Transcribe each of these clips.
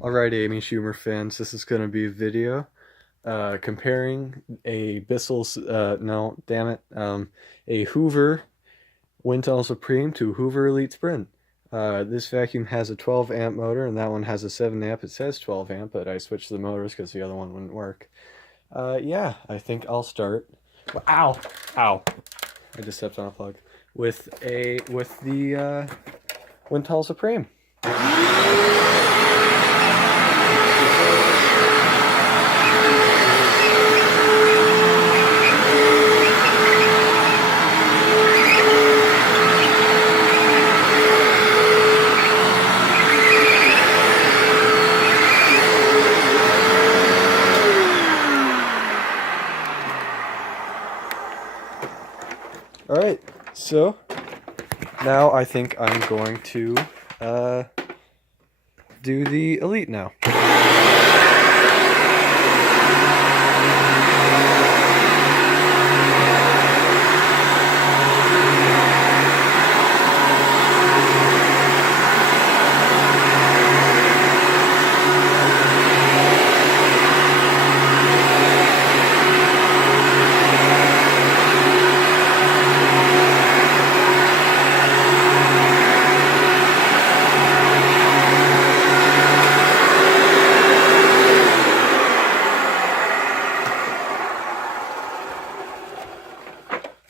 Alright, Amy Schumer fans, this is going to be a video comparing a Bissell's, no, damn it, a Hoover Windtunnel Supreme to Hoover Elite Sprint. This vacuum has a 12 amp motor and that one has a 7 amp. It says 12 amp, but I switched the motors because the other one wouldn't work. Yeah, I think I'll start. Ow! Ow! I just stepped on a plug. With the Windtunnel Supreme. Alright, so now I think I'm going to do the Elite now.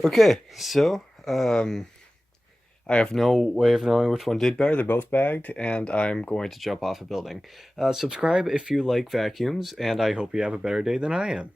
Okay, so, I have no way of knowing which one did better. They're both bagged, and I'm going to jump off a building. Subscribe if you like vacuums, and I hope you have a better day than I am.